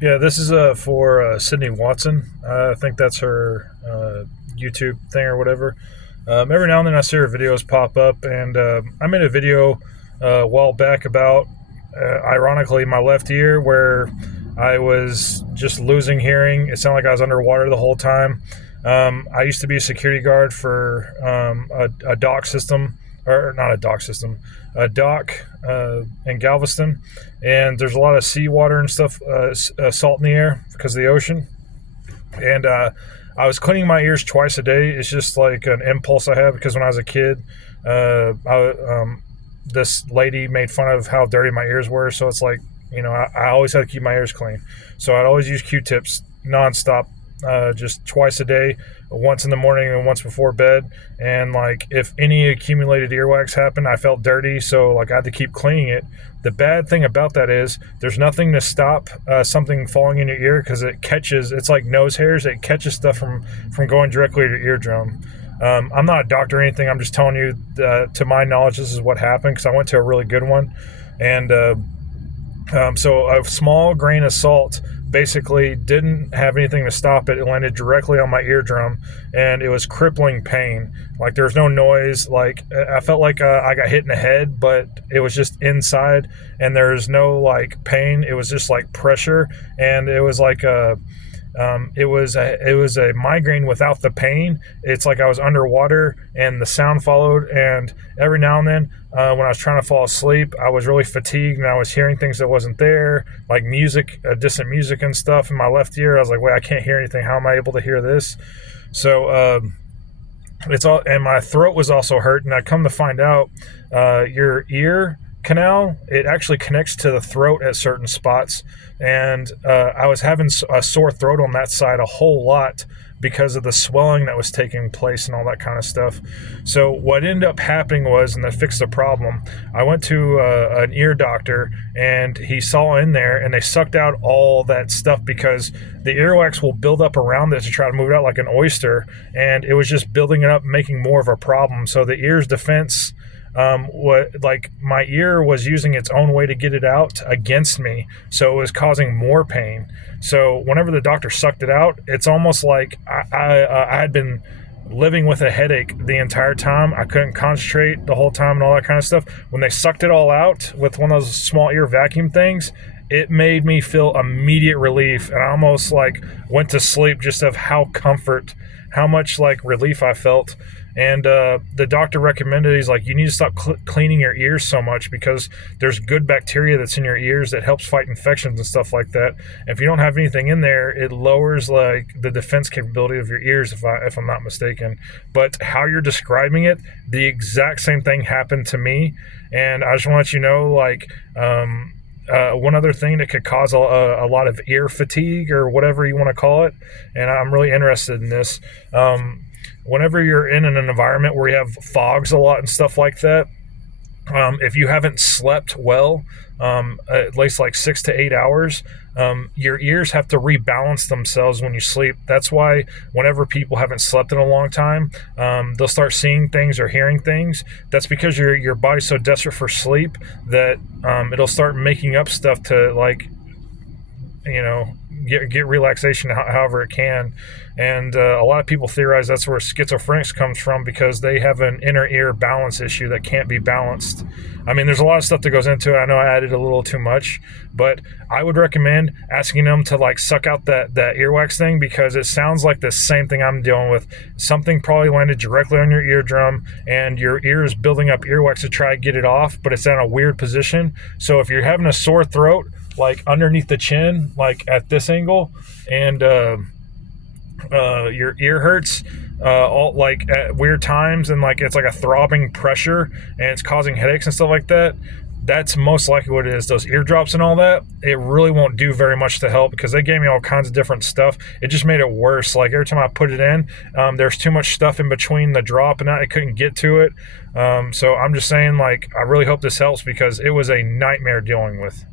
Yeah, this is for Sydney Watson. I think that's her YouTube thing or whatever. Every now and then I see her videos pop up, and I made a video a while back about, ironically, my left ear where I was just losing hearing. It sounded like I was underwater the whole time. I used to be a security guard for a dock system, or not a dock system, a dock in Galveston, and there's a lot of seawater and stuff, salt in the air because of the ocean. And I was cleaning my ears twice a day. It's just like an impulse I have because when I was a kid, this lady made fun of how dirty my ears were. So it's like, I always had to keep my ears clean. So I'd always use Q-tips nonstop, just twice a day, once in the morning and once before bed. And like, if any accumulated earwax happened, I felt dirty. So like, I had to keep cleaning it. The bad thing about that is there's nothing to stop something falling in your ear because it's like nose hairs. It catches stuff from going directly to your eardrum. I'm not a doctor or anything. I'm just telling you, to my knowledge, this is what happened because I went to a really good one. And so a small grain of salt basically didn't have anything to stop it. It landed directly on my eardrum, and it was crippling pain. Like, there was no noise. Like, I felt like I got hit in the head, but it was just inside, and there's no like pain. It was just like pressure, and it was like it was a migraine without the pain. It's like I was underwater and the sound followed. And every now and then, when I was trying to fall asleep, I was really fatigued and I was hearing things that wasn't there, like music, distant music and stuff in my left ear. I was like, wait, I can't hear anything. How am I able to hear this? So it's all, and my throat was also hurt. And I come to find out, your ear canal, it actually connects to the throat at certain spots, and I was having a sore throat on that side a whole lot because of the swelling that was taking place and all that kind of stuff. So what ended up happening was, and to fix the problem, I went to an ear doctor, and he saw in there, and they sucked out all that stuff because the earwax will build up around it to try to move it out like an oyster, and it was just building it up, making more of a problem. So the ear's defense, like, my ear was using its own way to get it out against me, so it was causing more pain. So whenever the doctor sucked it out, it's almost like I had been living with a headache the entire time. I couldn't concentrate the whole time and all that kind of stuff. When they sucked it all out with one of those small ear vacuum things, it made me feel immediate relief, and I almost like went to sleep just of how much like relief I felt. And the doctor recommended, he's like, you need to stop cleaning your ears so much because there's good bacteria that's in your ears that helps fight infections and stuff like that. And if you don't have anything in there, it lowers like the defense capability of your ears, if I'm not mistaken. But how you're describing it, the exact same thing happened to me. And I just want to let you know, like, one other thing that could cause a lot of ear fatigue or whatever you want to call it, and I'm really interested in this. Whenever you're in an environment where you have fogs a lot and stuff like that, if you haven't slept well, at least like 6 to 8 hours, your ears have to rebalance themselves when you sleep. That's why whenever people haven't slept in a long time, they'll start seeing things or hearing things. That's because your body's so desperate for sleep that it'll start making up stuff to, like, get relaxation however it can. And a lot of people theorize that's where schizophrenics comes from, because they have an inner ear balance issue that can't be balanced. I mean, there's a lot of stuff that goes into it. I know I added a little too much, but I would recommend asking them to like suck out that earwax thing, because it sounds like the same thing I'm dealing with. Something probably landed directly on your eardrum, and your ear is building up earwax to try to get it off, but it's in a weird position. So if you're having a sore throat, like underneath the chin, like at this angle, and your ear hurts all like at weird times, and like it's like a throbbing pressure and it's causing headaches and stuff like that, that's most likely what it is. Those eardrops and all that, it really won't do very much to help, because they gave me all kinds of different stuff. It just made it worse. Like every time I put it in, there's too much stuff in between the drop and I couldn't get to it. So I'm just saying, like, I really hope this helps, because it was a nightmare dealing with.